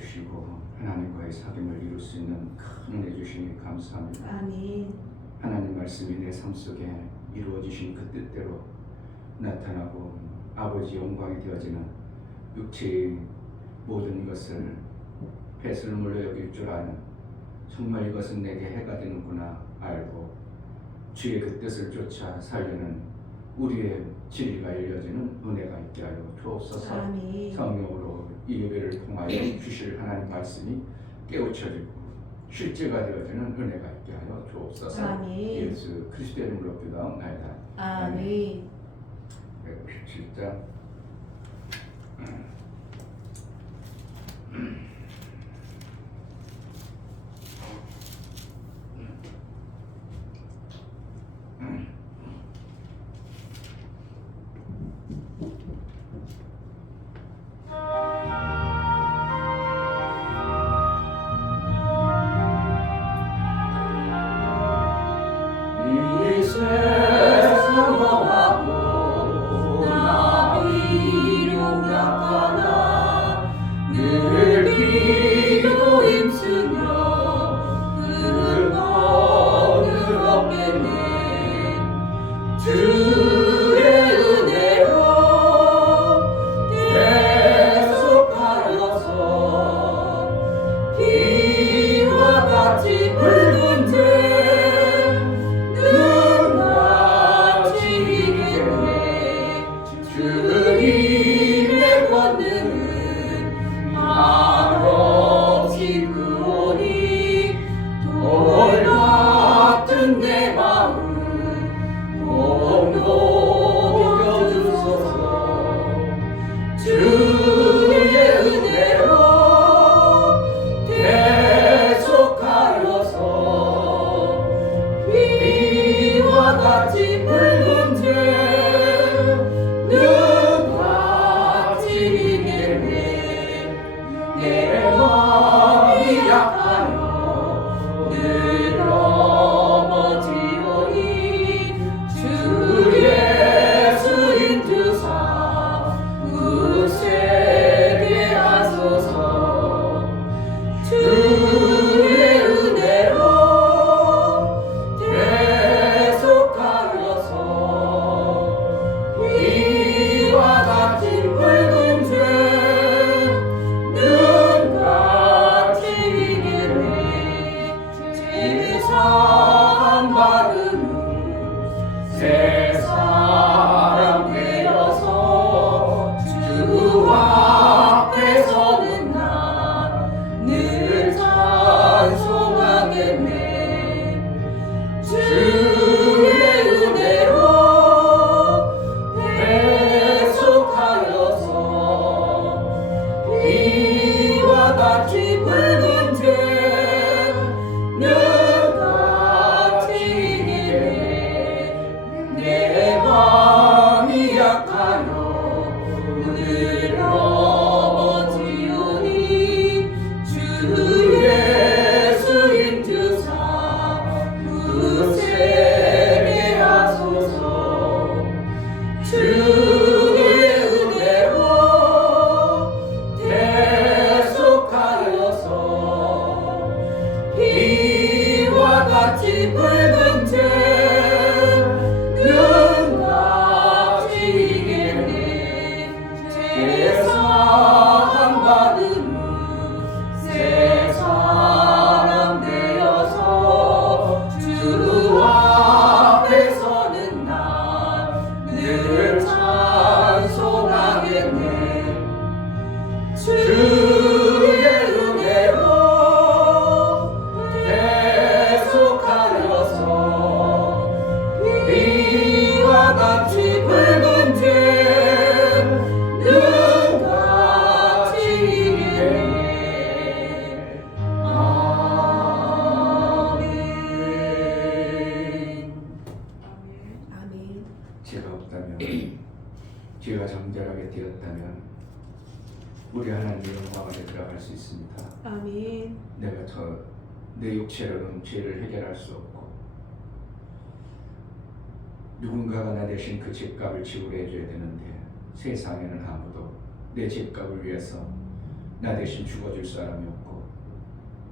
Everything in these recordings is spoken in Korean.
주시고 하나님과의 사귐을 이룰 수 있는 큰 은혜 주시니 감사합니다. 아멘. 하나님 말씀이 내 삶 속에 이루어지신 그 뜻대로 나타나고 아버지 영광이 되어지는 육체의 모든 것을 배설물로 여길 줄 아는, 정말 이것은 내게 해가 되는구나 알고 주의 그 뜻을 쫓아 살려는 우리의 진리가 열려지는 은혜가 있게 하여 주옵소서. 아멘. 성령으로 이 예배를 통하여 주실 하나님 말씀이 깨우쳐지고 실제가 되어지는 은혜가 있게 하여 주옵소서. 아멘. 예수 그리스도의 이름으로 기도하옵나이다. 아멘. 157장 죄가 정결하게 되었다면 우리 하나님의 영광 안에 들어갈 수 있습니다. 아멘. 내가 내 육체로는 죄를 해결할 수 없고 누군가가 나 대신 그 죄값을 지불해 줘야 되는데 세상에는 아무도 내 죄값을 위해서 나 대신 죽어줄 사람이 없고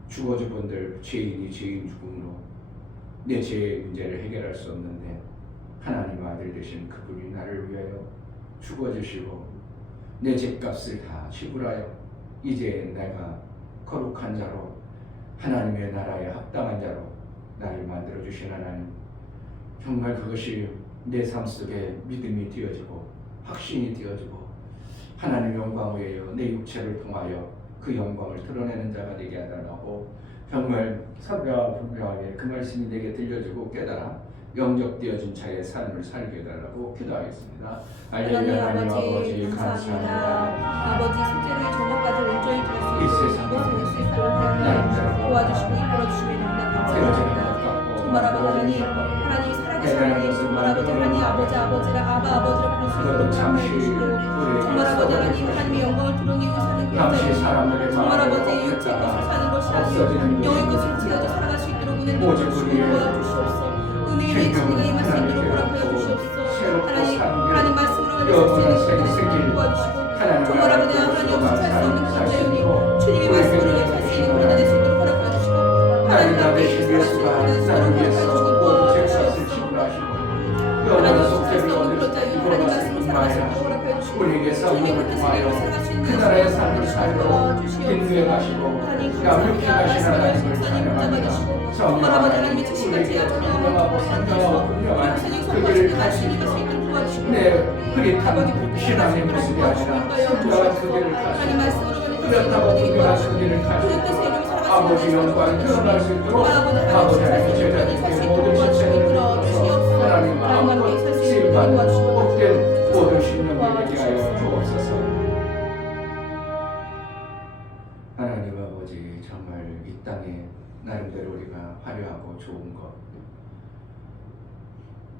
죽어줄 분들 죄인이 죄인 죽음으로 내 죄의 문제를 해결할 수 없는데 하나님 아들 되신 그분이 나를 위하여 죽어주시고 내 죄값을 다 지불하여 이제 내가 거룩한 자로 하나님의 나라에 합당한 자로 나를 만들어주신 하나님, 정말 그것이 내 삶 속에 믿음이 되어지고 확신이 되어지고 하나님 영광 위하여 내 육체를 통하여 그 영광을 드러내는 자가 되게 해달라고 정말 분명하게 그 말씀이 내게 들려지고 깨달아 영접되어진 자의 삶을 살게 해달라고 기도하겠습니다. 하나님 아버지 감사합니다. 아버지 숙제를 저녁까지 온전히 들을 수 있고 이곳에 있을 수 있도록 하나님 도와주시고 이끌어주시면 너무나 감사합니다. 정말 아버지 하나님 살아계신 하나님 정말 아버지 하나님 아버지라 아버지라 부를 수 있도록 참여해주시고 정말 아버지 하나님의 영광을 드러내고 사는 교회자들 정말 아버지 육체의 것을 사는 것이 아니라 영의 것을 채워져 살아갈 수 있도록 은혜 주시고 도와주시옵소서. 은혜의 진리가 임할 수 있도록 허락하여 주시옵소서. 하나님 말씀으로 살수 있는 것을 도와주시고 정말 아버지 하나님 없이 살수 없는 그런 자연이 주님의 말씀으로 살수 있는 그런 자될 수 있도록 허락하여 주시고 하나님 앞에 살수 있는 그런 자를 허락하여 주시고 도와주시옵소서. 하나님 없이 살수 없는 그런 자연이 하나님 말씀으로 살아갈 수 있도록 허락하여 주시고 주님의 뜻을 살아갈 수 있는 그 나라의 삶을 살도록 인도해 가시고 양육해 가신 하나님을 찬양합니다. 정말 아버지 하나님의 지식과 지혜와 분명하고 상당하고 분명한 그 길을 가시고 내 흐릿한 신앙의 모습이 아니라 분명한 그 길을 가시고 뚜렷하고 분명한 그 길을 가시고 아버지 영광이 드러날 수 있도록 아버지 하나님 제자들께 모든 신체를 들어서 하나님 마음껏 쓰임받는 복된 모든 신령이 되게 하여 주옵소서. 하나님 아버지 정말 이 땅에 나름대로 우리가 화려하고 좋은 것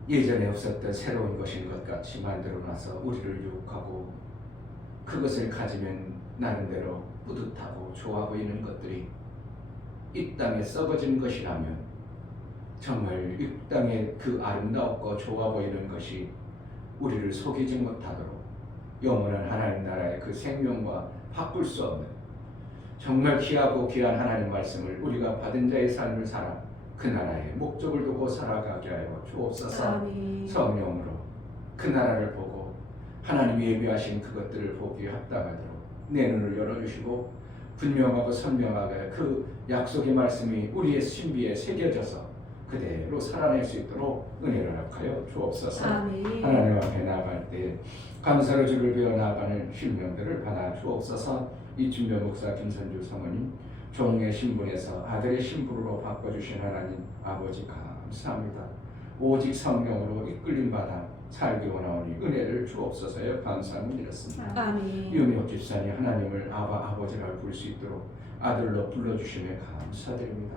예전에 없었던 새로운 것인 것 같이 만들어놔서 우리를 유혹하고 그것을 가지면 나름대로 뿌듯하고 좋아 보이는 것들이 이 땅에 썩어진 것이라면 정말 이 땅에 그 아름다웠고 좋아 보이는 것이 우리를 속이지 못하도록 영원한 하나님 나라의 그 생명과 바꿀 수 없는 정말 귀하고 귀한 하나님 말씀을 우리가 받은 자의 삶을 살아 그 나라의 목적을 두고 살아가게 하여 주옵소서. 성령으로 그 나라를 보고 하나님이 예비하신 그것들을 보기에 합당하도록 내 눈을 열어주시고 분명하고 선명하게 그 약속의 말씀이 우리의 신비에 새겨져서 그대로 살아낼 수 있도록 은혜를 허락하여 주옵소서. 하나님 앞에 나아갈 때 감사로 주를 배워 나아가는 신명들을 받아 주옵소서. 이준명 목사 김선주 사모님 종의 신분에서 아들의 신분으로 바꿔주신 하나님 아버지 감사합니다. 오직 성령으로 이끌림 받아 살기 원하오니 은혜를 주옵소서여 감사함을 드렸습니다. 유미옥 집사님 하나님을 아버지라 부를 수 있도록 아들로 불러주심에 감사드립니다.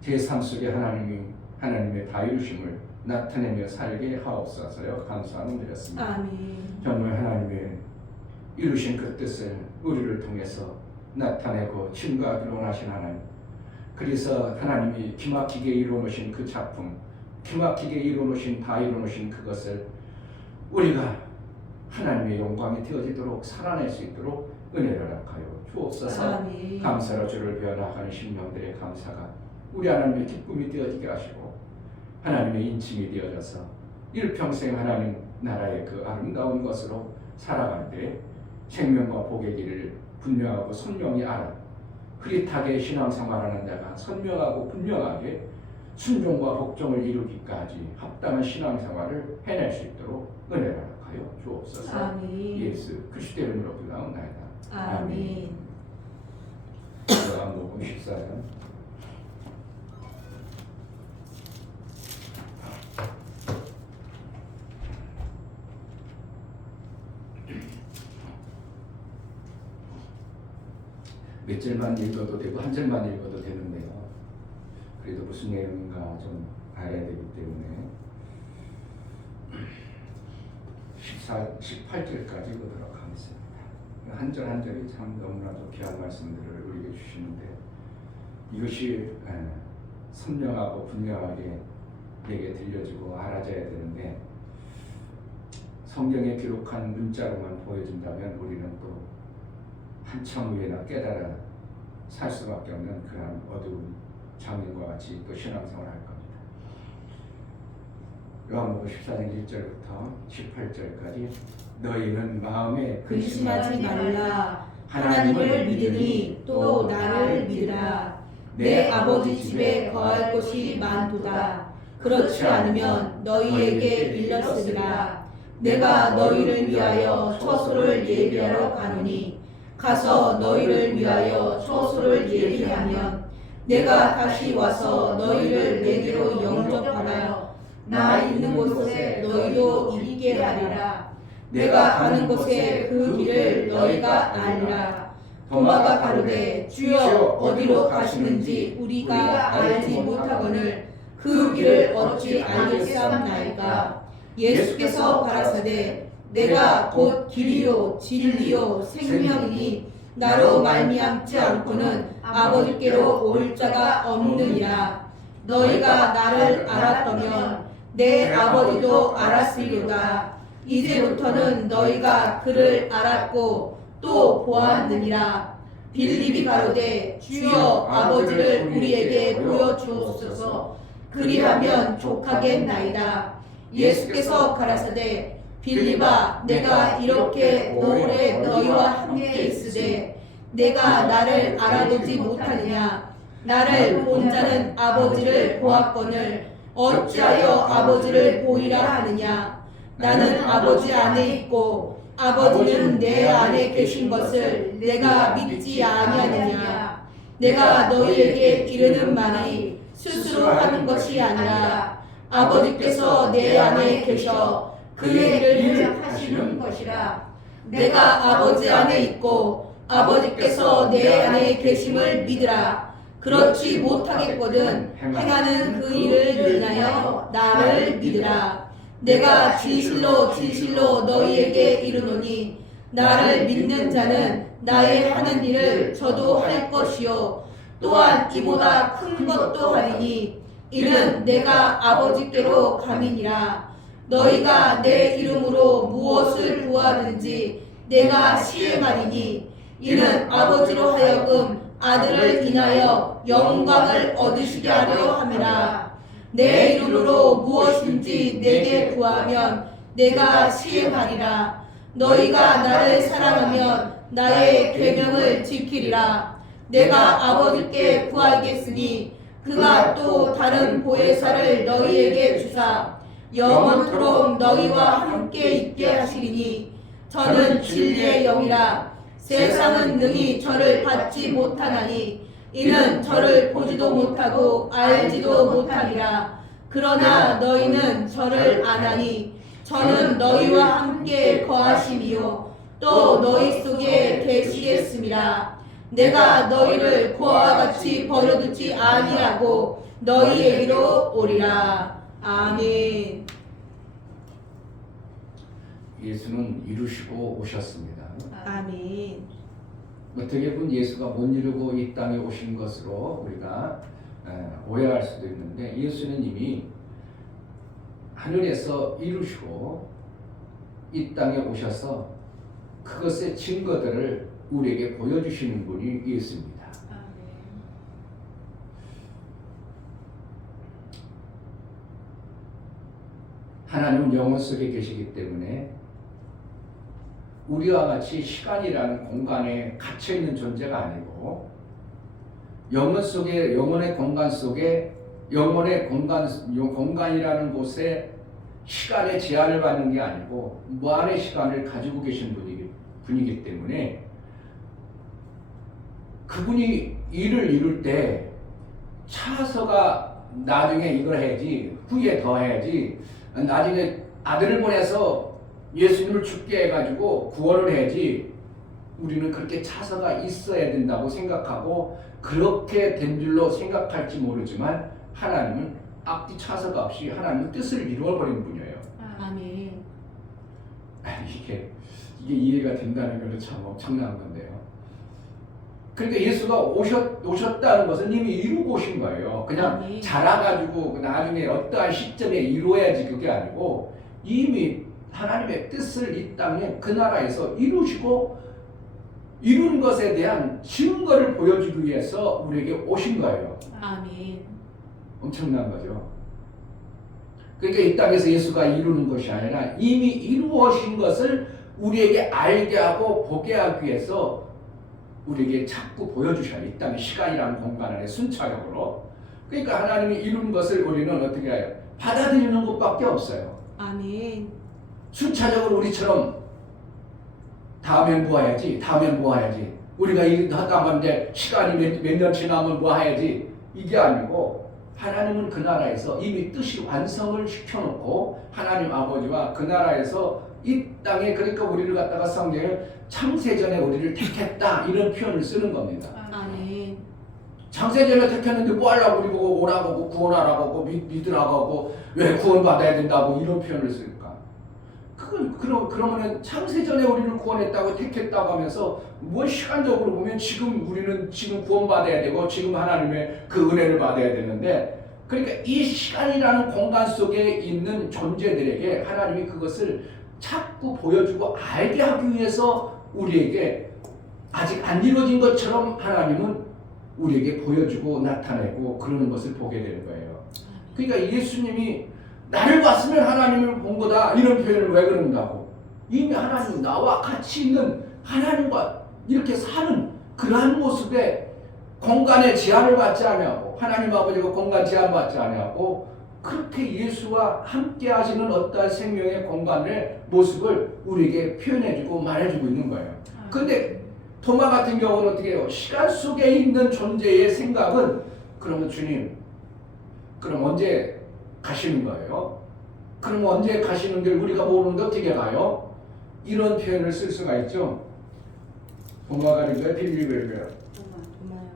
제 삶 속에 하나님의 다이루심을 나타내며 살게 하옵소서여 감사함을 드렸습니다. 정말 하나님의 이루신 그 뜻을 우리를 통해서 나타내고 증거하기로 원하신 하나님, 그래서 하나님이 기막히게 이루어놓으신 그 작품, 기막히게 이루어놓으신 다 이루어놓으신 그것을 우리가 하나님의 영광이 되어지도록 살아낼 수 있도록 은혜를 허락하여 주옵소서. 감사로 주를 배워 나가는 심령들의 감사가 우리 하나님의 기쁨이 되어지게 하시고 하나님의 인침이 되어져서 일평생 하나님 나라의 그 아름다운 것으로 살아갈 때 생명과 복의 길을 분명하고 선명히 알아 흐릿하게 신앙생활하는 자가 선명하고 분명하게 순종과 복종을 이루기까지 합당한 신앙생활을 해낼 수 있도록 은혜를 허락하여 주옵소서. 예수 그리스도 이름으로 기도하옵나이다. 아멘. 다음 녹음 식사는 몇 절만 읽어도 되고 한 절만 읽어도 되는데요. 그래도 무슨 내용인가 좀 알아야 되기 때문에 18절까지 읽도록 하겠습니다. 한 절 한 절이 참 너무나도 귀한 말씀들을 우리에게 주시는데 이것이 선명하고 분명하게 내게 들려지고 알아져야 되는데 성경에 기록한 문자로만 보여준다면 우리는 또 한참 후에나 깨달아 살 수밖에 없는 그런 어두운 장면과 같이 또 신앙생활을 할 겁니다. 요한복음 14장 1절부터 18절까지 너희는 마음에 근심하지 말라. 하나님을 믿으니 또 나를 믿으라. 내 아버지 집에 거할 곳이 많도다. 그렇지 않으면 너희에게 일렀으리라. 내가 너희를 위하여 처소를 예비하러 가노니 가서 너희를 위하여 처소를 예비하면 내가 다시 와서 너희를 내게로 영접하여 나 있는 곳에 너희도 있게 하리라. 내가 가는 곳에 그 길을 너희가 알리라. 도마가 가로되 주여 어디로 가시는지 우리가 알지 못하거늘 그 길을 어찌 알겠사옵나이까. 예수께서 가라사대 내가 곧 길이요 진리요 생명이니 나로 말미암지 않고는 아버지께로 올 자가 없느니라. 너희가 나를 알았다면 내 아버지도 알았으리로다. 이제부터는 너희가 그를 알았고 또 보았느니라. 빌립이 가로되 주여 아버지를 우리에게 보여주옵소서. 그리하면 족하겠나이다. 예수께서 가라사대 빌립아 내가 이렇게 오래 너희와 함께 있으되 내가 나를 알아보지 못하느냐. 나를 본 자는 아버지를 보았거늘 어찌하여 아버지를 보이라 하느냐. 나는 아버지 안에 있고 아버지는 내 안에 계신 것을 내가 믿지 아니하느냐. 내가 너희에게 이르는 말이 스스로 하는 것이 아니라 아버지께서 내 안에 계셔 그 일을 하시는 것이라. 내가 아버지 안에 있고 아버지께서 내 안에 계심을 믿으라. 그렇지 못하겠거든 행하는 그 일을 인하여 나를 믿으라. 내가 진실로 진실로 너희에게 이르노니 나를 믿는 자는 나의 하는 일을 저도 할 것이요 또한 이보다 큰 것도 하리니 이는 내가 아버지께로 감이니라. 너희가 내 이름으로 무엇을 구하든지 내가 시행하리니 이는 아버지로 하여금 아들을 인하여 영광을 얻으시게 하려 함이라. 내 이름으로 무엇인지 내게 구하면 내가 시행하리라. 너희가 나를 사랑하면 나의 계명을 지키리라. 내가 아버지께 구하겠으니 그가 또 다른 보혜사를 너희에게 주사 영원토록 너희와 함께 있게 하시리니 저는 진리의 영이라. 세상은 능히 저를 받지 못하나니 이는 저를 보지도 못하고 알지도 못하리라. 그러나 너희는 저를 아나니 저는 너희와 함께 거하심이요 또 너희 속에 계시겠음이라. 내가 너희를 고아와 같이 버려두지 아니하고 너희에게로 오리라. 아멘. 예수는 이루시고 오셨습니다. 아멘. 어떻게 보면 예수가 못 이루고 이 땅에 오신 것으로 우리가 오해할 수도 있는데 예수는 이미 하늘에서 이루시고 이 땅에 오셔서 그것의 증거들을 우리에게 보여주시는 분이 예수입니다. 하나님은 영혼 속에 계시기 때문에 우리와 같이 시간이라는 공간에 갇혀 있는 존재가 아니고 영혼 속에 영혼의 공간 속에 영혼의 공간이라는 곳에 시간의 제한을 받는 게 아니고 무한의 시간을 가지고 계신 분이기 때문에 그분이 일을 이룰 때 차서가 나중에 이걸 해야지 후에 더 해야지 나중에 아들을 보내서 예수님을 죽게 해가지고 구원을 해야지 우리는 그렇게 차서가 있어야 된다고 생각하고 그렇게 된 줄로 생각할지 모르지만 하나님은 앞뒤 차서가 없이 하나님의 뜻을 이루어버린 분이에요. 아멘. 이게 이해가 된다는 것은 참 엄청난 건데요. 그러니까 예수가 오셨다는 것은 이미 이루고 오신 거예요. 그냥 아멘. 자라가지고 나중에 어떠한 시점에 이루어야지 그게 아니고 이미 하나님의 뜻을 이 땅에 그 나라에서 이루시고 이룬 것에 대한 증거를 보여주기 위해서 우리에게 오신 거예요. 아멘. 엄청난 거죠. 그러니까 이 땅에서 예수가 이루는 것이 아니라 이미 이루어진 것을 우리에게 알게 하고 보게 하기 위해서 우리에게 자꾸 보여주셔요. 이 땅의 시간이라는 공간 안에 순차적으로. 그러니까 하나님이 이룬 것을 우리는 어떻게 해요? 받아들이는 것밖에 없어요. 아멘. 순차적으로 우리처럼 다음엔 뭐 해야지, 다음엔 뭐 해야지, 우리가 일 하다 보면 시간이 몇 년 지나면 뭐 해야지, 이게 아니고 하나님은 그 나라에서 이미 뜻이 완성을 시켜놓고 하나님 아버지와 그 나라에서 이 땅에, 그러니까 우리를 갖다가 성경을 창세전에 우리를 택했다 이런 표현을 쓰는 겁니다. 아멘. 창세전에 택했는데 뭐 하려고 우리 보고 오라고 하고 구원하라고 하고 믿으라고 하고 왜 구원받아야 된다고 이런 표현을 쓸까? 그러면은 창세전에 우리를 구원했다고 택했다고 하면서 뭐 시간적으로 보면 우리는 지금 구원받아야 되고 지금 하나님의 그 은혜를 받아야 되는데, 그러니까 이 시간이라는 공간 속에 있는 존재들에게 하나님이 그것을 자꾸 보여주고 알게 하기 위해서 우리에게 아직 안 이루어진 것처럼 하나님은 우리에게 보여주고 나타내고 그러는 것을 보게 되는 거예요. 그러니까 예수님이 나를 봤으면 하나님을 본 거다 이런 표현을 왜 그런다고? 이미 하나님, 나와 같이 있는 하나님과 이렇게 사는 그러한 모습에 공간의 제한을 받지 아니하고 하나님 아버지가 공간 제한 받지 아니하고 그렇게 예수와 함께 하시는 어떠한 생명의 공간의 모습을 우리에게 표현해주고 말해주고 있는 거예요. 근데 도마 같은 경우는 어떻게 해요? 시간 속에 있는 존재의 생각은 그러면 주님, 그럼 언제 가시는 거예요? 그럼 언제 가시는 길 우리가 모르는데 어떻게 가요? 이런 표현을 쓸 수가 있죠. 도마가 아닌가요? 빌리벨가요? 도마요.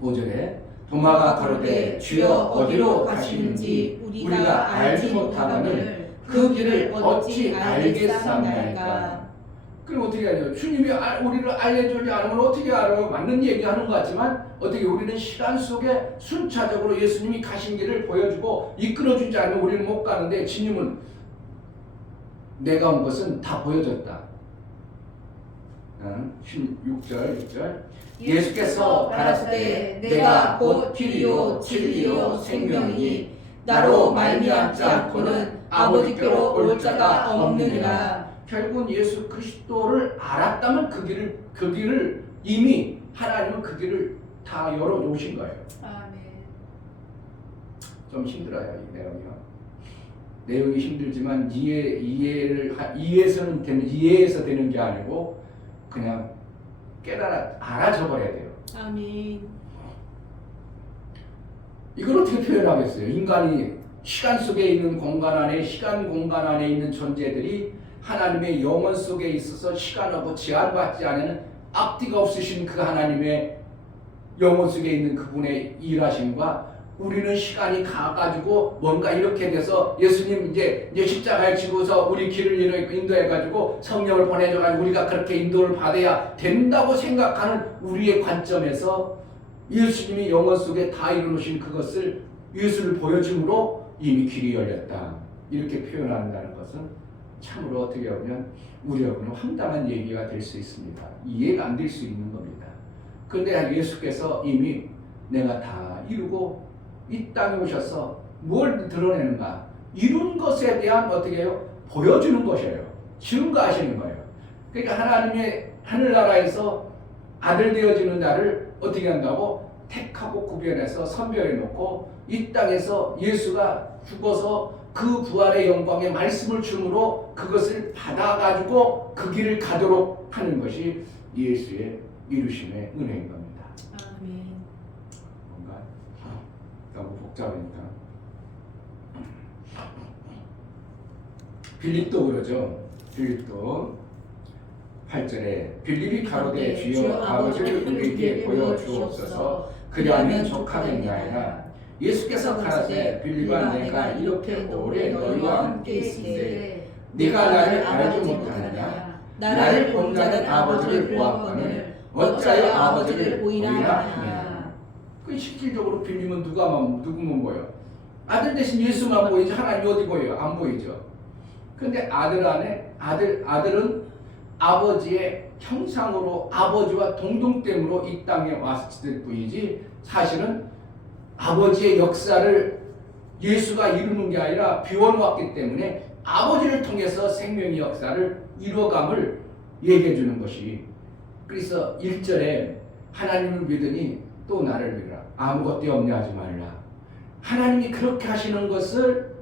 5절에 도마가 가로되 주여 어디로 가시는지 우리가 알지 못하거늘 그 길을 어찌 알겠사옵나이까. 그럼 어떻게 하죠? 주님이 우리를 알려주지 않으면 어떻게 알아요? 맞는 얘기하는 것 같지만 어떻게 우리는 시간 속에 순차적으로 예수님이 가신 길을 보여주고 이끌어주지 않으면 우리는 못 가는데, 주님은 내가 온 것은 다 보여줬다. 16절 6절 예수께서 가라사대 내가 곧 길이요 진리요 생명이니 나로 말미암지 않고는 아버지께로 올 자가 없느니라. 결국은 예수 그리스도를 알았다면 그 길을 이미 하나님은 그 길을 다 열어놓으신 거예요. 아멘. 좀 힘들어요 이 내용이요. 내용이 힘들지만 이해에서 되는 게 아니고 그냥 알아져 버려야 돼요. 아멘. 이걸 어떻게 표현하겠어요? 인간이 시간 속에 있는 공간 안에, 시간 공간 안에 있는 존재들이 하나님의 영혼 속에 있어서 시간하고 제한받지 않은 앞뒤가 없으신 그 하나님의 영혼 속에 있는 그분의 일하심과 우리는 시간이 가가지고 뭔가 이렇게 돼서 예수님 이제 십자가에 지고서 우리 길을 인도해가지고 성령을 보내줘가지고 우리가 그렇게 인도를 받아야 된다고 생각하는 우리의 관점에서 예수님이 영혼 속에 다 이루어놓으신 그것을 예수를 보여줌으로 이미 길이 열렸다 이렇게 표현한다는 것은 참으로 어떻게 보면 우리하고는 황당한 얘기가 될 수 있습니다. 이해가 안 될 수 있는 겁니다. 그런데 예수께서 이미 내가 다 이루고 이 땅에 오셔서 뭘 드러내는가? 이룬 것에 대한 어떻게 해요? 보여주는 것이에요. 증거하시는 거예요. 그러니까 하나님의 하늘나라에서 아들 되어지는 자를 어떻게 한다고? 택하고 구별해서 선별해 놓고 이 땅에서 예수가 죽어서 그 부활의 영광의 말씀을 주므로 그것을 받아가지고 그 길을 가도록 하는 것이 예수의 이루심의 은혜인 겁니다. 아멘. 뭔가 너무 복잡하니까. 빌립도 그러죠. 빌립도 8절에 빌립이 가로되 주여 아버지를 우리에게 보여주옵소서 그리하면 족하겠나이다. 예수께서 가라사대 빌립아 내가 이렇게 오래 너희와 함께 있으되 네가 나를 알지 못하느냐. 나를 본 자는 아버지를 보았거늘 어찌하여 아버지를 보이라 하느냐. 그 실질적으로 빌립은 누구만 보여? 아들 대신 예수만 보이지 하나님 어디 보여요? 안 보이죠. 근데 아들은 아버지의 형상으로 아버지와 동등됨으로 이 땅에 왔을 뿐이지 사실은 아버지의 역사를 예수가 이루는 게 아니라 비워놓았기 때문에 아버지를 통해서 생명의 역사를 이루어감을 얘기해 주는 것이, 그래서 1절에 하나님을 믿으니 또 나를 믿으라. 아무것도 염려하지 말라. 하나님이 그렇게 하시는 것을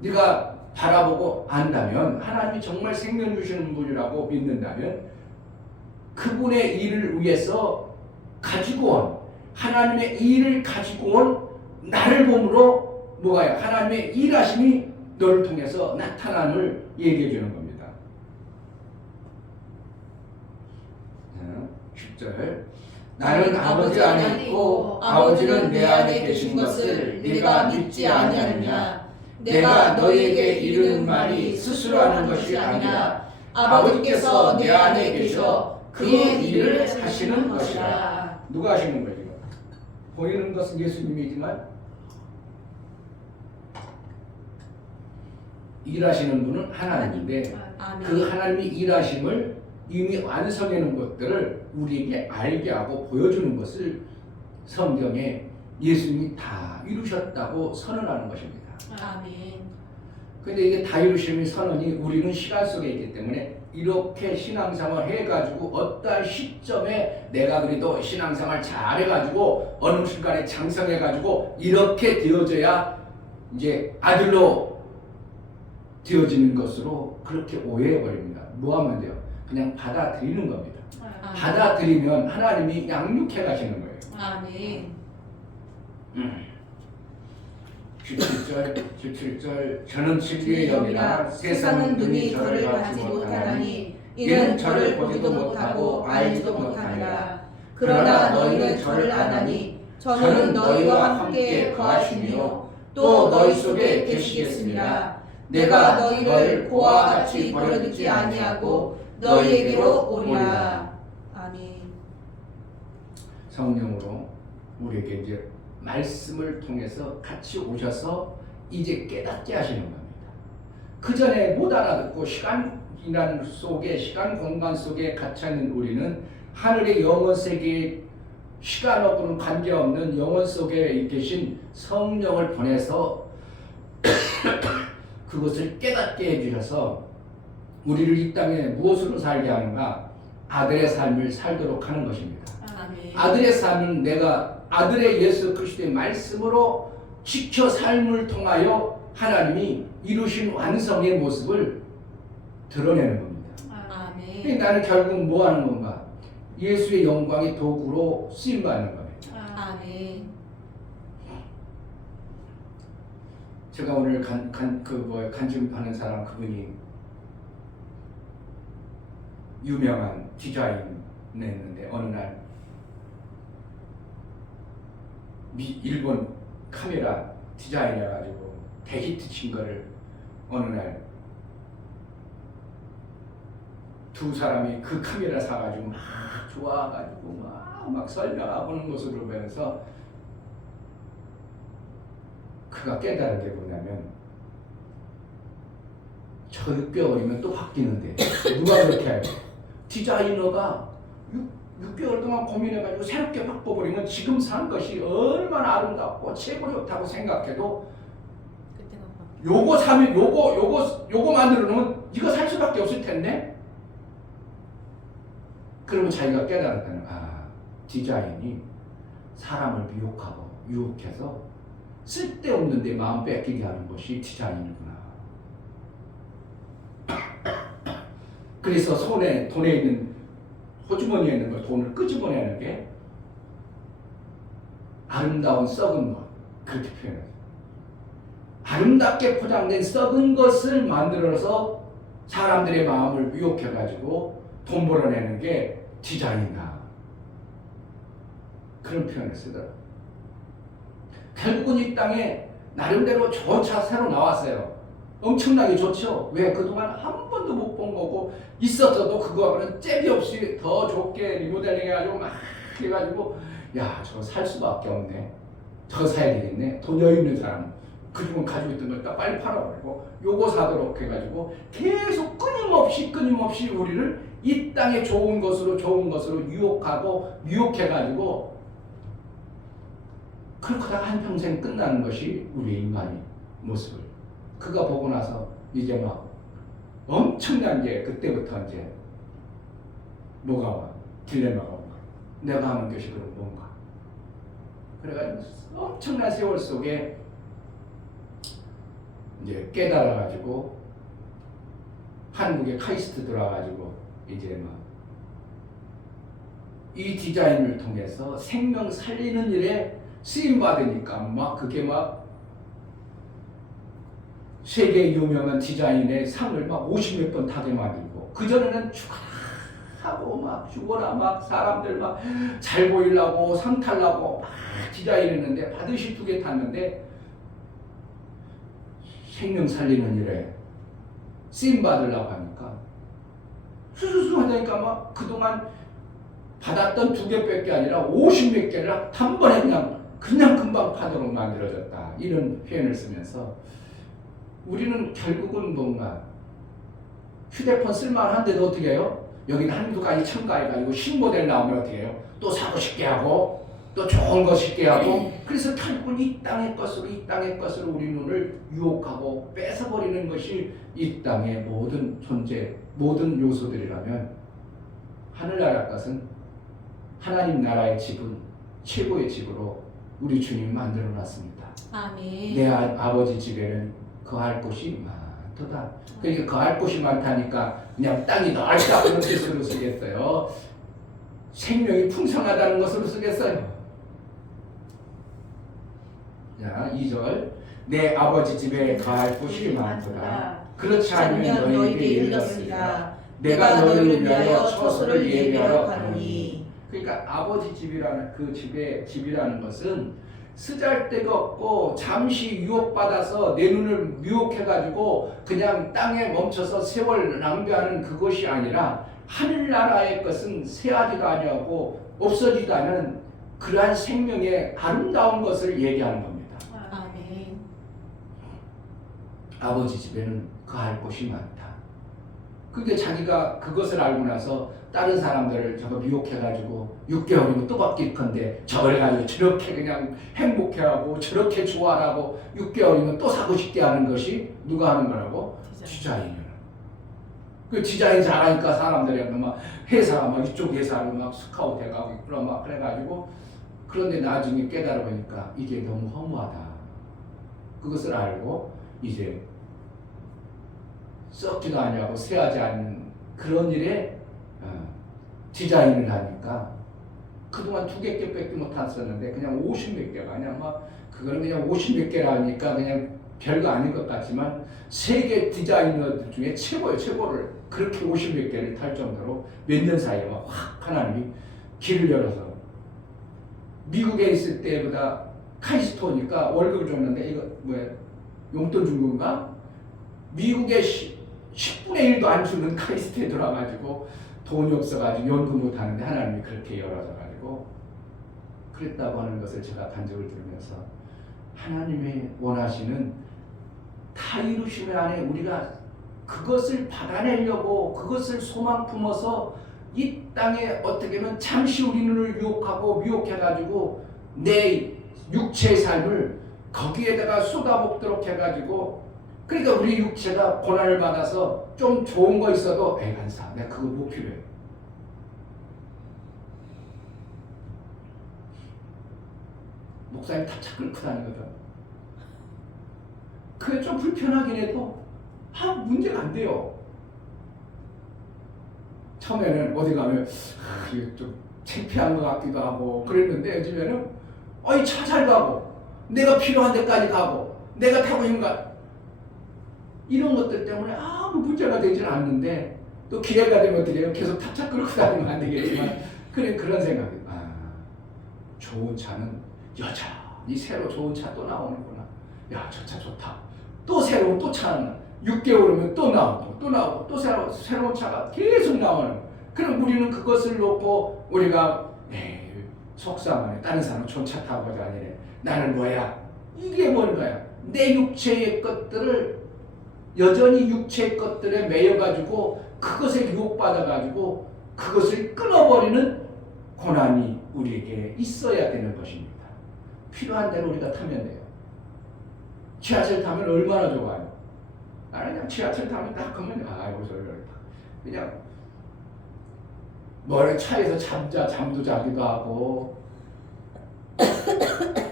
네가 바라보고 안다면, 하나님이 정말 생명 주시는 분이라고 믿는다면 그분의 일을 위해서 가지고 온, 하나님의 일을 가지고 온 나를 보므로 뭐가요? 하나님의 일하심이 너를 통해서 나타남을 얘기해 주는 겁니다. 10절 나는 아버지 안에 있고 아버지는 내 안에 계신 것을 네가 믿지 아니하느냐. 내가 너희에게 이르는 말이 스스로 하는 것이 아니라 아버지께서 내 안에 계셔 그의 일을 하시는 것이라. 누가 하시는 거예요? 보이는 것은 예수님이지만 일하시는 분은 하나님인데 그 하나님이 일하심을 이미 완성해 놓은 것들을 우리에게 알게 하고 보여주는 것을 성경에 예수님이 다 이루셨다고 선언하는 것입니다. 아멘. 근데 이게 다 이루심의 선언이 우리는 시간 속에 있기 때문에 이렇게 신앙생활 해가지고 어떠한 시점에 내가 그래도 신앙생활 잘해가지고 어느 순간에 장성해가지고 이렇게 되어져야 이제 아들로 되어지는 것으로 그렇게 오해해버립니다. 뭐 하면 돼요? 그냥 받아들이는 겁니다. 받아들이면 하나님이 양육해 가시는 거예요. 아멘. 17절 저는 진리의 영이라 세상은 눈이 저를 받지 못하나니 이는 저를 보지도 못하고 알지도 못하니라. 그러나 너희는 저를 아나니 저는 너희와 함께 거하시며 또 너희 속에 계시겠습니다. 내가 너희를 고와 같이 버려두지 아니하고 너희에게로 오리라. 아멘. 성령으로 우리에게 이제 말씀을 통해서 같이 오셔서 이제 깨닫게 하시는 겁니다. 그 전에 못 알아듣고 시간이라는 속에, 시간 공간 속에 갇혀있는 우리는 하늘의 영원 세계에 시간하고는 관계없는 영원 속에 계신 성령을 보내서 그것을 깨닫게 해주셔서 우리를 이 땅에 무엇으로 살게 하는가? 아들의 삶을 살도록 하는 것입니다. 아멘. 아들의 삶은 내가 아들의 예수 그리스도의 말씀으로 지켜 삶을 통하여 하나님이 이루신 완성의 모습을 드러내는 겁니다. 아멘. 그러니까 나는 결국 뭐 하는 건가? 예수의 영광의 도구로 쓰임받는 겁니다. 아멘. 제가 오늘 간증하는 사람 그분이 유명한 디자인했는데 어느 날 일본 카메라 디자인해가지고 대히트 친 거를 어느 날 두 사람이 그 카메라 사가지고 막 좋아가지고 막 설명하는 모습을 보면서 그가 깨달은 게 뭐냐면 저 6개월이면 또 바뀌는데 누가 그렇게 할까? 디자이너가 6개월 동안 고민해가지고 새롭게 바꿔버리면 지금 산 것이 얼마나 아름답고 최고 좋다고 생각해도 요거 사면 요거 만들어 놓으면 이거 살 수밖에 없을 텐데. 그러면 자기가 깨달았다는 디자인이 사람을 유혹해서 쓸데없는데 마음 뺏기게 하는 것이 디자인이구나. 그래서 돈에 있는 호주머니에 있는 걸 돈을 끄집어내는 게 아름다운 썩은 것, 그렇게 표현해요. 아름답게 포장된 썩은 것을 만들어서 사람들의 마음을 유혹해가지고 돈 벌어내는 게 디자인이다. 그런 표현을 쓰더라고요. 결국은 이 땅에 나름대로 좋은 차 새로 나왔어요. 엄청나게 좋죠. 왜? 그동안 한 번도 못 본 거고 있었어도 그거하고는 잽이 없이 더 좋게 리모델링 해가지고 막 해가지고 야 저거 살 수밖에 없네. 저거 사야 되겠네. 돈 여유 있는 사람 그리고 가지고 있던 걸 다 빨리 팔아버리고 요거 사도록 해가지고 계속 끊임없이 우리를 이 땅의 좋은 것으로 유혹하고 유혹해가지고 그렇다가 한평생 끝나는 것이 우리 인간의 모습을 그가 보고 나서 이제 막 엄청난 게 그때부터 이제 뭐가 와 딜레마가 온 거야. 내가 하는 것이 그럼 뭔가 그래가지고 엄청난 세월 속에 이제 깨달아가지고 한국에 카이스트 들어와가지고 이제 막 이 디자인을 통해서 생명 살리는 일에 쓰임 받으니까 막 그게 막 세계 유명한 디자인의 상을 막 50몇 번 타게 만들고 그 전에는 죽어라 막 사람들 막 잘 보이려고 상 탈라고 막 디자인했는데 받으시 2개 탔는데 생명 살리는 일에 쓰임 받으려고 하니까 수수수 하니까 막 그동안 받았던 2개밖에 아니라 50몇 개를 단번에 그냥 금방 파도록 만들어졌다 이런 표현을 쓰면서 우리는 결국은 뭔가 휴대폰 쓸만한데도 어떻게 해요? 여기는 한두 가지 첨가해가지고 신모델 나오면 어떻게 해요? 또 사고 싶게 하고 또 좋은 거 쉽게 하고 그래서 결국은 이 땅의 것으로 우리 눈을 유혹하고 뺏어버리는 것이 이 땅의 모든 존재 모든 요소들이라면 하늘나라 것은 하나님 나라의 집은 최고의 집으로 우리 주님이 만들어놨습니다. 아멘. 내 아버지 집에는 거할 곳이 많도다. 그러니까 거할 곳이 많다니까 그냥 땅이 넓다 그런 뜻으로 쓰겠어요. 생명이 풍성하다는 것으로 쓰겠어요. 자, 2절 내 아버지 집에 거할 곳이 많도다. 그렇지 않으면 너희에게 이르렀으리라. 내가 너희를 위하여 처소를 예비하러 가노니. 그러니까 아버지 집이라는 그 집이라는 것은 쓰잘데가 없고 잠시 유혹받아서 내 눈을 유혹해가지고 그냥 땅에 멈춰서 세월 낭비하는 그것이 아니라 하늘나라의 것은 새하지도 아니하고 없어지도 않은 그러한 생명의 아름다운 것을 얘기하는 겁니다. 아멘. 아버지 집에는 거할 곳이 많다. 그게 자기가 그것을 알고 나서 다른 사람들을 저거 미혹해가지고 6개월이면 또 바뀔 건데 저걸 가지고 저렇게 그냥 행복해하고 저렇게 좋아하고 6개월이면 또 사고 싶게 하는 것이 누가 하는 거라고? 디자인이에요. 그 디자인 잘하니까 사람들이 막 회사가 막 이쪽 회사로 막 스카우트 해가고 있구나 막 그래가지고 그런데 나중에 깨달아 보니까 이게 너무 허무하다. 그것을 알고 이제 썩지도 아니하고 쇠하지 않는 그런 일에 디자인을 하니까 그동안 2개밖에 못 탔었는데 그냥 50몇 개가 그냥 막 그거는 그냥 50몇 개라 하니까 그냥 별거 아닌 것 같지만 세계 디자이너들 중에 최고를 그렇게 50몇 개를 탈 정도로 몇 년 사이에 막 확 하나님이 길을 열어서 미국에 있을 때보다 카이스토니까 월급을 줬는데 이거 뭐야 용돈 준 건가? 미국에 10분의 1도 안 주는 카이스트에 들어와가지고 돈이 없어가지고 연구 못하는데 하나님이 그렇게 열어줘가지고 그랬다고 하는 것을 제가 간증을 들으면서 하나님이 원하시는 다 이루심의 안에 우리가 그것을 받아내려고 그것을 소망 품어서 이 땅에 어떻게 보면 잠시 우리 눈을 유혹하고 미혹해가지고 내 육체의 삶을 거기에다가 쏟아붓도록 해가지고 그러니까 우리 육체가 고난을 받아서 좀 좋은 거 있어도 에이 간사 내가 그거 못 필요해. 목사님 탑차 끌고 다니거든. 그게 좀 불편하긴 해도 문제가 안 돼요. 처음에는 어디 가면 이게 좀 창피한 것 같기도 하고 그랬는데 요즘에는 차 잘 가고 내가 필요한 데까지 가고 내가 타고 있는 거 이런 것들 때문에 아무 문제가 되지는 않는데 또 기회가 되면 어떻게 해요? 계속 탑차 끌고 다니면 안 되겠지만 그런 생각이 좋은 차는 여전히 새로 좋은 차 또 나오는구나. 야, 저 차 좋다. 또 새로운 또 차는 6개월 오면 또 나오고 또 새로운 차가 계속 나오는. 그럼 우리는 그것을 놓고 우리가 속상하네. 다른 사람은 좋은 차 타고 가자 아니래. 나는 뭐야? 이게 뭔가야? 내 육체의 것들을 여전히 육체의 것들에 매여가지고 그것에 유혹받아가지고 그것을 끊어버리는 고난이 우리에게 있어야 되는 것입니다. 필요한 대로 우리가 타면 돼요. 지하철 타면 얼마나 좋아요. 나는 그냥 지하철 타면 딱 그러면 여기서 그냥 뭐 차에서 잠도 자기도 하고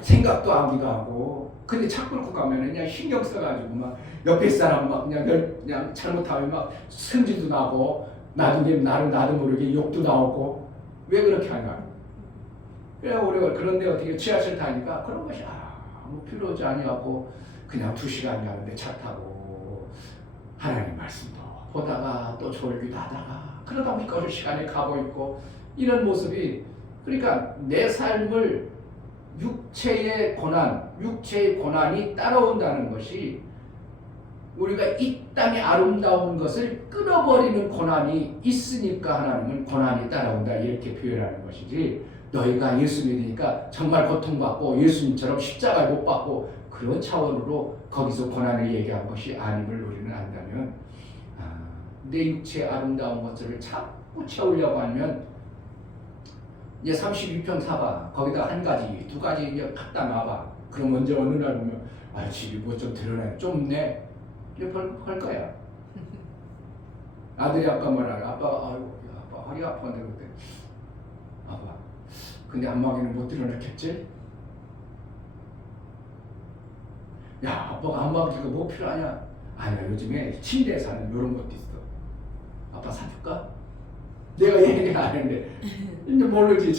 생각도 하기도 하고. 근데 차 끌고 가면 그냥 신경 써가지고 막 옆에 사람 막 그냥 잘못하면 막 승질도 나고 나도 모르게 욕도 나오고. 왜 그렇게 하냐? 그래 우리가 그런데 어떻게 지하철 타니까 그런 것이 아무 필요하지 아니하고 그냥 2시간 가는데 차 타고 하나님 말씀도 보다가 또 졸기도 하다가 그러다 보니까 그 시간에 가고 있고 이런 모습이, 그러니까 내 삶을 육체의 고난이 따라온다는 것이 우리가 이 땅의 아름다운 것을 끊어버리는 고난이 있으니까 하나님은 고난이 따라온다 이렇게 표현하는 것이지, 너희가 예수 믿으니까 정말 고통받고 예수님처럼 십자가에 못 박고 그런 차원으로 거기서 고난을 얘기한 것이 아님을 우리는 안다면, 내 육체의 아름다운 것들을 자꾸 채우려고 하면 이제 32평 사봐. 거기다 한 가지, 2가지 이제 갖다 놔봐. 그럼 언제 어느 날 보면 집이 뭐 좀 드러내, 좁네. 이렇게 할 거야. 아들이 아까 말하라. 아빠 허리 아파한데 그때. 아빠. 근데 안마기는 못 드러냈겠지? 야, 아빠가 안마기가 뭐 필요하냐? 아니야, 요즘에 침대에 사는 이런 것도 있어. 아빠 사줄까? 내가 얘기 안 했는데 이제 모르지.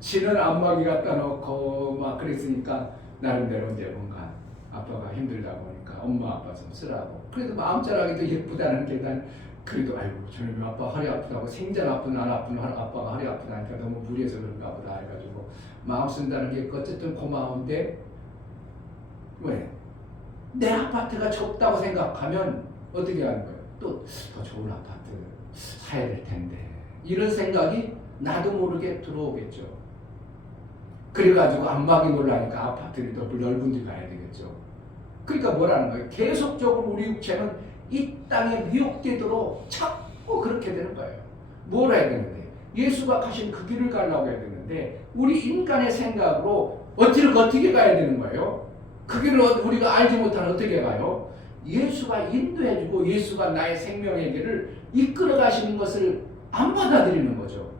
지는 안마기 갖다 놓고 막 그랬으니까 나름대로 이제 뭔가 아빠가 힘들다 보니까 엄마 아빠 좀 쓰라고. 그래도 마음자라기도 예쁘다는 게 난 그래도 저놈이 아빠 허리 아프다고, 생전 아픈 안 아픈 아빠가 허리 아프다니까 너무 무리해서 그런가 보다 해가지고 마음 쓴다는 게 어쨌든 고마운데, 왜? 내 아파트가 좁다고 생각하면 어떻게 하는 거예요? 또 더 좋은 아파트 사야 될 텐데 이런 생각이 나도 모르게 들어오겠죠. 그래가지고 안마기 놀라니까 아파트를 더 넓은 데 가야 되겠죠. 그러니까 뭐라는 거예요? 계속적으로 우리 육체는 이 땅에 미혹되도록 자꾸 그렇게 되는 거예요. 뭘 해야 되는데? 예수가 가신 그 길을 가려고 해야 되는데 우리 인간의 생각으로 어떻게 가야 되는 거예요? 그 길을 우리가 알지 못하는 어떻게 가요? 예수가 인도해주고 예수가 나의 생명의 길을 이끌어 가시는 것을 안 받아들이는 거죠.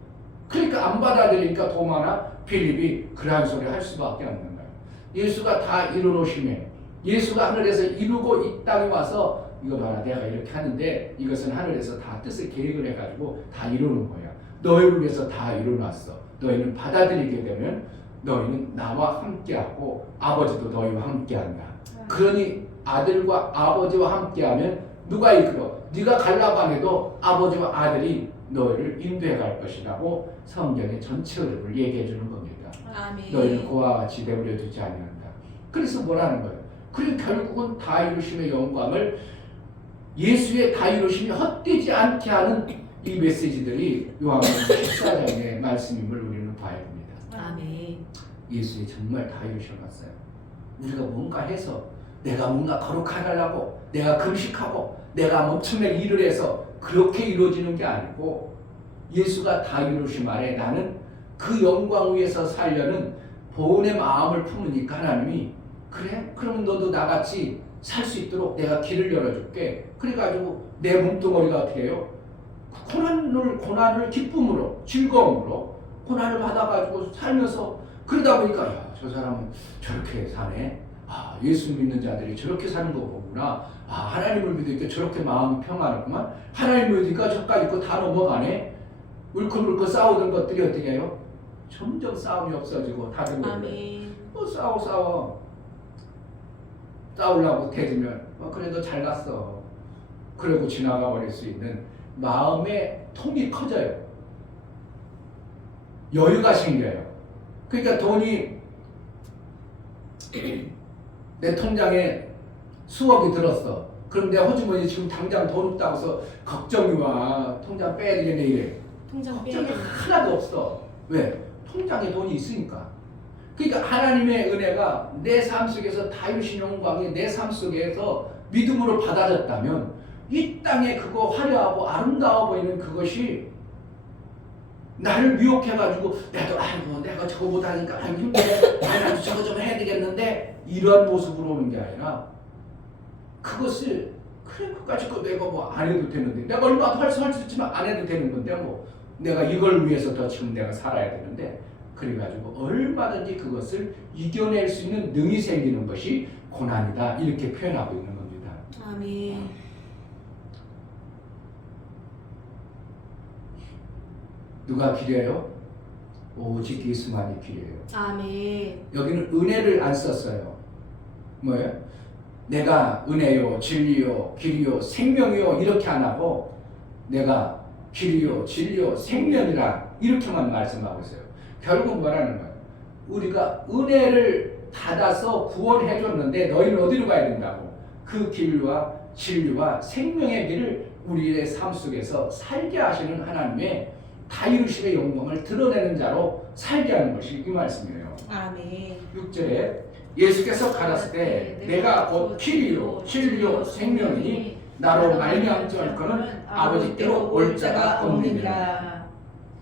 그러니까 안 받아들이니까 도마나 빌립이 그러한 소리 할 수밖에 없는 거예요. 예수가 다 이루노심에, 예수가 하늘에서 이루고 이 땅에 와서 이거 봐라, 내가 이렇게 하는데 이것은 하늘에서 다 뜻을 계획을 해가지고 다 이루는 거야. 너희를 위해서 다 이루어놨어. 너희는 받아들이게 되면 너희는 나와 함께하고 아버지도 너희와 함께한다. 그러니 아들과 아버지와 함께하면 누가 이끌어? 네가 가려고 안 해도 아버지와 아들이 너희를 인도해 갈 것이라고 성경의 전체 흐름을 얘기해 주는 겁니다. 아멘. 너희는 그와 같이 내버려 두지 아니한다. 그래서 뭐라는 거예요? 그리고 결국은 다 이루심의 영광을, 예수의 다 이루심이 헛되지 않게 하는 이 메시지들이 요한복음 14장의 말씀임을 우리는 봐야 됩니다. 아멘. 예수의 정말 다 이루셔놨어요. 우리가 뭔가 해서 내가 뭔가 거룩하려고, 내가 금식하고, 내가 엄청나게 일을 해서 그렇게 이루어지는 게 아니고, 예수가 다 이루신 말에 나는 그 영광 위에서 살려는 보온의 마음을 품으니까 하나님이, 그래? 그러면 너도 나같이 살 수 있도록 내가 길을 열어줄게. 그래가지고 내 몸뚱어리가 어떻게 해요? 고난을 기쁨으로, 즐거움으로 고난을 받아가지고 살면서, 그러다 보니까 야, 저 사람은 저렇게 사네. 예수 믿는 자들이 저렇게 사는 거 보구나. 하나님을 믿으니까 저렇게 마음이 평안하구만. 하나님을 믿으니까 저까지 거 다 넘어가네. 울컥울컥 싸우던 것들이 어떻게 해요? 점점 싸움이 없어지고 다들 또 싸우려고 태지면 그래도 잘 갔어. 그러고 지나가 버릴 수 있는 마음의 통이 커져요. 여유가 생겨요. 그러니까 돈이 내 통장에 수억이 들었어. 그럼 내 호주머니 지금 당장 돈 없다고 해서 걱정이 와. 통장 빼야 되겠네 이래. 통장 걱정이 하나도 없어. 왜? 통장에 돈이 있으니까. 그러니까 하나님의 은혜가 내 삶 속에서 다 이루신 영광이 내 삶 속에서 믿음으로 받아졌다면 이 땅에 그거 화려하고 아름다워 보이는 그것이 나를 미혹해가지고 내가 저거 못하니까 힘들어, 나도 저거 좀 해야 되겠는데 이런 모습으로 오는 게 아니라 그것을 그래 그까짓 거 내가 뭐 안 해도 되는데 내가 얼마나 할 수 있지만 안 해도 되는 건데 뭐 내가 이걸 위해서 더 지금 내가 살아야 되는데 그래가지고 얼마든지 그것을 이겨낼 수 있는 능이 생기는 것이 고난이다 이렇게 표현하고 있는 겁니다. 아멘. 누가 길이에요? 오직 예수만이 길이에요. 아멘. 여기는 은혜를 안 썼어요. 뭐예요? 내가 은혜요, 진리요, 길이요, 생명이요 이렇게 안 하고 내가 길이요, 진리요, 생명이라 이렇게만 말씀하고 있어요. 결국 뭐라는 거예요? 우리가 은혜를 받아서 구원해 줬는데 너희는 어디로 가야 된다고? 그 길과 진리와 생명의 길을 우리의 삶 속에서 살게 하시는 하나님의 다 이루심의 영광을 드러내는 자로 살게 하는 것이 이 말씀이에요. 아멘. 6절에 예수께서 가라사대 때 내가 곧 길이요 진리요 생명이니 나로 말미암지 않고는 아버지께로 올 자가 없느니라.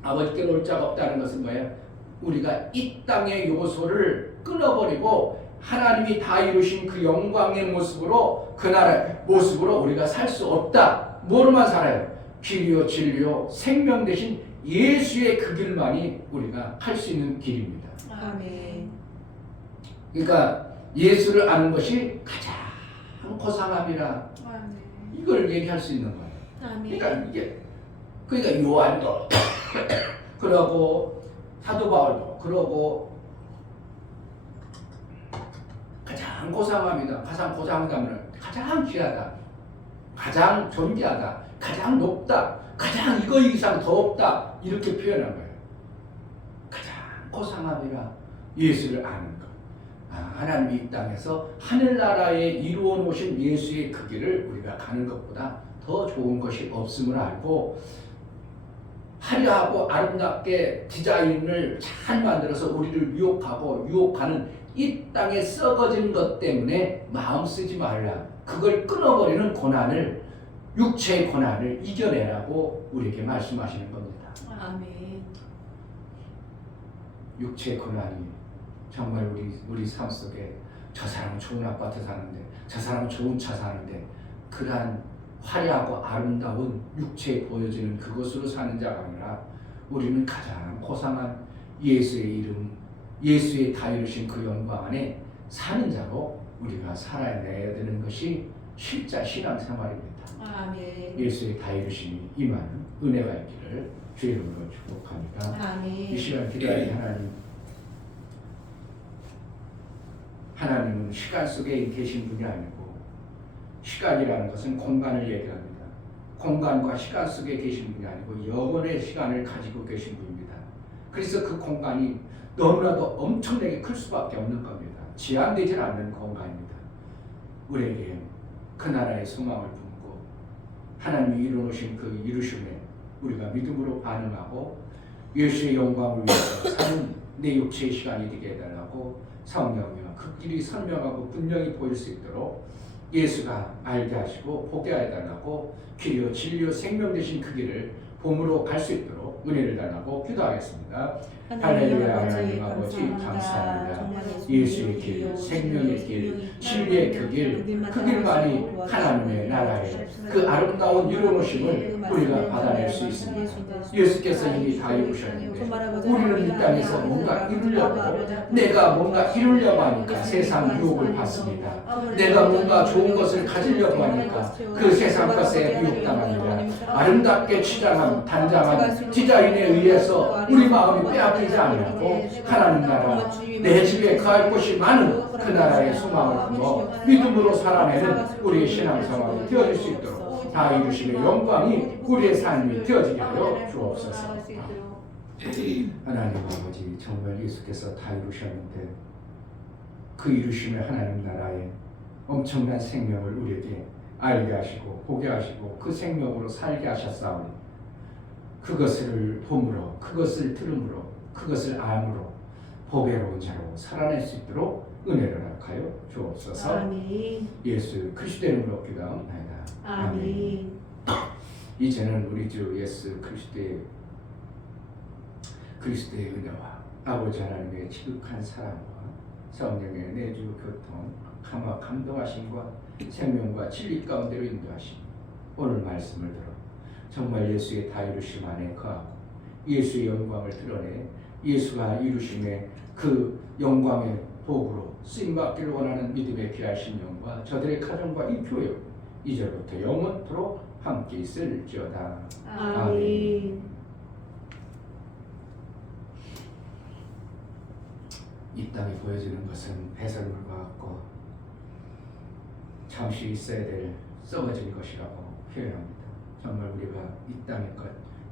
아버지께로 올 자가 없다는 것은 뭐예요? 우리가 이 땅의 요소를 끊어버리고 하나님이 다 이루신 그 영광의 모습으로 그 나라의 모습으로 우리가 살 수 없다. 뭐로만 살아요? 길이요 진리요 생명 대신 예수의 그 길만이 우리가 할 수 있는 길입니다. 아멘. 그러니까 예수를 아는 것이 가장 고상함이라 이걸 얘기할 수 있는 거예요. 아멘. 그러니까 요한도 그러고 사도 바울도 그러고 가장 고상함이다. 가장 고상함은 가장 귀하다. 가장 존귀하다. 가장 높다. 가장 이거 이상 더 없다. 이렇게 표현한 거예요. 가장 고상함이라 예수를 아는 것. 하나님이 이 땅에서 하늘나라에 이루어 놓으신 예수의 그 길을 우리가 가는 것보다 더 좋은 것이 없음을 알고 화려하고 아름답게 디자인을 잘 만들어서 우리를 유혹하는 이 땅에 썩어진 것 때문에 마음 쓰지 말라. 그걸 끊어버리는 고난을 육체의 고난을 이겨내라고 우리에게 말씀하시는 겁니다. 아멘. 육체의 고난이 정말 우리 삶 속에 저 사람은 좋은 아파트 사는데 저 사람은 좋은 차 사는데 그러한 화려하고 아름다운 육체에 보여지는 그것으로 사는 자가 아니라 우리는 가장 고상한 예수의 이름 예수의 다 이루신 그 영광 안에 사는 자로 우리가 살아내야 되는 것이 실자 신앙생활입니다. 아멘. 예수의 다 이루심이 임하는 은혜가 있기를 주의 이름으로 축복합니다. 아멘. 이 시간 기도하는 하나님은 시간 속에 계신 분이 아니고 시간이라는 것은 공간을 얘기합니다. 공간과 시간 속에 계신 분이 아니고 영원의 시간을 가지고 계신 분입니다. 그래서 그 공간이 너무나도 엄청나게 클 수밖에 없는 겁니다. 제한되지 않는 공간입니다. 우리에게 그 나라의 소망을 품고 하나님이 이루어놓으신 그 이루심에 우리가 믿음으로 반응하고 예수의 영광을 위해서 사는 내 육체의 시간이 되게 해달라고 성령이여 그 길이 선명하고 분명히 보일 수 있도록 예수가 알게 하시고 보게 해달라고 길이요 진리요 생명 되신 그 길을 봄으로 갈 수 있도록 은혜를 달라고 기도하겠습니다. 할렐루야. 하나님 아버지 감사합니다. 예수의 길, 생명의 길, 진리의 그 길만이 하나님의 나라의 그 아름다운 이루어놓으심을 우리가 받아낼 수 있습니다. 예수께서 이미 다 이루셨는데 우리는 이 땅에서 뭔가 이루려고 내가 뭔가 이루려고 하니까 세상 유혹을 받습니다. 내가 뭔가 좋은 것을 가지려고 하니까 그 세상 것에 미혹당합니다. 아름답게 치장한 단장한 디자인에 의해서 우리 마음이 빼앗기지 않고 하나님 나라 내 집에 거할 곳이 많은 그 나라의 소망을 품어 믿음으로 살아내는 우리의 신앙생활이 되어질 수 있도록 다 이루심의 영광이 우리의 삶이 되어지게 하여 주옵소서. 하나님 아버지 정말 예수께서 다 이루셨는데 그 이루심의 하나님 나라의 엄청난 생명을 우리에게 알게 하시고 보게 하시고 그 생명으로 살게 하셨사오니 그것을 봄으로 그것을 들음으로 그것을 암으로 보배로운 자로 살아낼 수 있도록 은혜를 허락하여 주옵소서. 아멘. 예수 그리스도의 이름으로 기도합니다. 아멘. 이제는 우리 주 예수 그리스도의 은혜와 아버지 하나님의 지극한 사랑과 성령의 내주 교통 감동하심과 생명과 진리 가운데로 인도하심, 오늘 말씀을 들어 정말 예수의 다 이루심 안에 거하고 예수의 영광을 드러내 예수가 이루심의 그 영광의 도구로 쓰임받기를 원하는 믿음의 귀한 심령과 저들의 가정과 이 교회 이제부터 영원토록 함께 있을지어다. 아멘. 이 땅에 보여지는 것은 배설물과 같고 잠시 있어야 될 썩어질 것이라고 표현합니다. 정말 우리가 이 땅의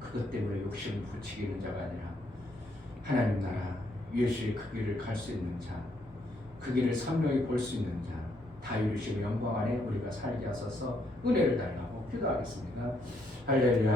그것 때문에 욕심을 부추기는 자가 아니라 하나님 나라 예수의 그 길을 갈 수 있는 자, 그 길을 선명히 볼 수 있는 자, 다 이루시는 영광 안에 우리가 살게 하소서. 은혜를 달라고 기도하겠습니다. 할렐루야.